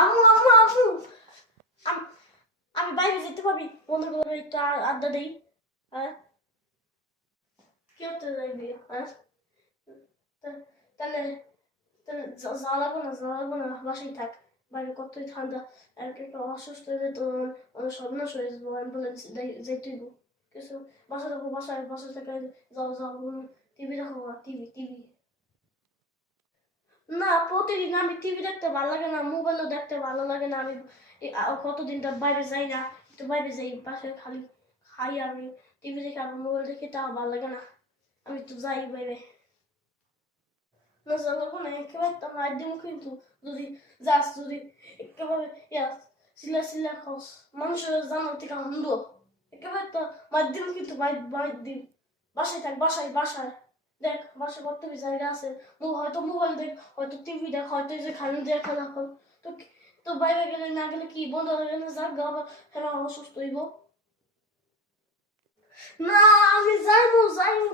আম্মু আম্মু আম্মু আম- আমি বাইরে যেতে পারবি বন্ধুগুলো একটু আড্ডা দেই। হ্যাঁ কি হতে যাইবি? হ্যাঁ তাহলে তাহলে যাওয়া লাগবো না, যাওয়া লাগবো না, বাসায় থাক। বাইরে কতই ঠান্ডা, একটা অসুস্থ হয়ে তো সর্বনাশ হয়ে যাবো, অ্যাম্বুলেন্স যাইতেইব কিছু। বাসা থাকবো, বাসায় থেকে যাও যাও, টিভি দেখো, টিভি টিভি। না, প্রতিদিন আমি টিভি দেখতে ভালো লাগে না, মোবাইলও দেখতে ভালো লাগে না। আমি কতদিন তো বাইরে যাই না, একটু বাইরে যাই, বাসায় খালি খাই আমি, টিভি দেখে আমার মোবাইল দেখে, তাও ভালো লাগে না। আমি তো যাই বাইরে। না যাবো না, একেবারে তো মার দিব কিন্তু, যদি যাস, যদি একেবারে ইয়া সিলা সিলা খাস, মানুষের জানার থেকে হামলো, একেবারে তো মার দিব কিন্তু, মার দিব। বাসায় থাক, বাসায় দেখ, বাসায় কত জায়গা আছে, হয়তো মোবাইল দেখ, হয়তো টিভি দেখ, হয়তো এই যে খালি দেখ খেলা কর। তো তো বাইরে গেলে না গেলে কি বন্ধ হয়ে গেলে যাক গা, আবার হেরা অসুস্থ হইব। না, আমি যাইবো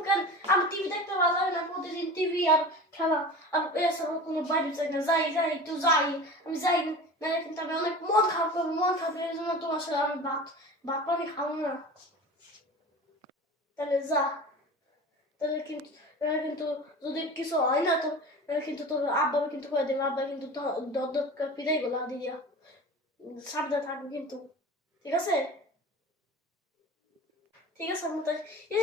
কেন? আমি টিভি দেখতে ভালো লাগে না, প্রতিদিন টিভি আর খেলা, আর এছাড়াও কোনো বাইরে যাই না, যাই একটু যাই। আমি যাই না, কিন্তু আমি অনেক মন খারাপ করবো, মন খারাপ, এই জন্য তোমার সাথে আমি ভাত পানি খাবো না। তাহলে যা, তাহলে কিন্তু যদি কিছু হয় না তো, তাহলে কিন্তু তোর আব্বাকে কিন্তু করে দেবে, আব্বা কিন্তু দর দর করে পিড়াই গেলো দিদিয়া, সাবধানে থাকবে কিন্তু, ঠিক আছে? ঠিক আছে আমি তাই, এ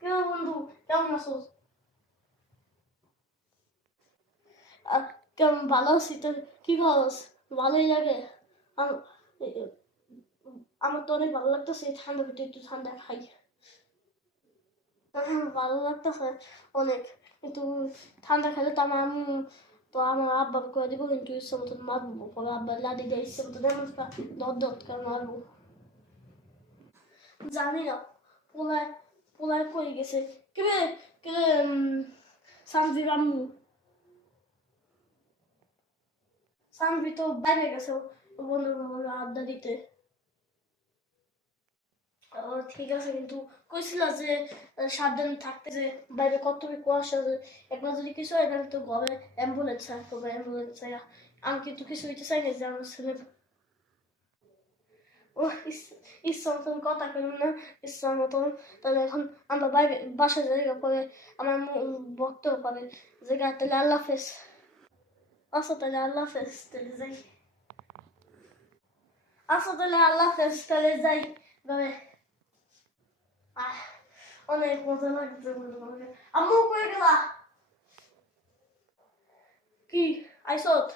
কেমন বন্ধু, কেমন আছো? আর কেমন, ভালো আছি। তো কি খবর? ভালোই লাগে। আম- এ- আমার তো অনেক ভালো লাগতেছে, ঠান্ডা ভিতরে একটু ঠান্ডা খাই। ভালো লাগতেছে অনেক, কিন্তু ঠান্ডা খেলে তো আমার আব্বা করে দিব, কিন্তু ইচ্ছে মতো মারবো, পরে আব্বা লাদি দেয়, ইচ্ছে মতো যেমন দর দর করে মারবো। জানি না, পোলায় পোলায় কই গেছে, কে কে সানজির আম্মু, সানভি তো বাইরে গেছে বন্ধুর আড্ডা দিতে। ঠিক আছে, কিন্তু কইছিল যে সাবধানে থাকতে, যে বাইরে কত কুয়াশা, যে একবার যদি কিছু হয় তাহলে তো ঘরে অ্যাম্বুলেন্স আসবে, অ্যাম্বুলেন্স। আমি কিন্তু কিছু হইতে চাই না, যে আমার ছেলে ও ইচ্ছা মতন কথা কইল না, ইচ্ছা মতন। তাহলে এখন আমরা বাইরে বাসা যাই, পরে আমার বকতেও পারে যে গা, তাহলে আল্লাহ হাফেজ। আচ্ছা তাহলে আল্লাহ হাফেজ, তাহলে যাই। আচ্ছা তাহলে আল্লাহ হাফেজ, তাহলে যাই ঘরে। আহ, অনেক মজা লাগছে বন্ধু আমাকে। আম্মু কই গেলা? কি আইসত?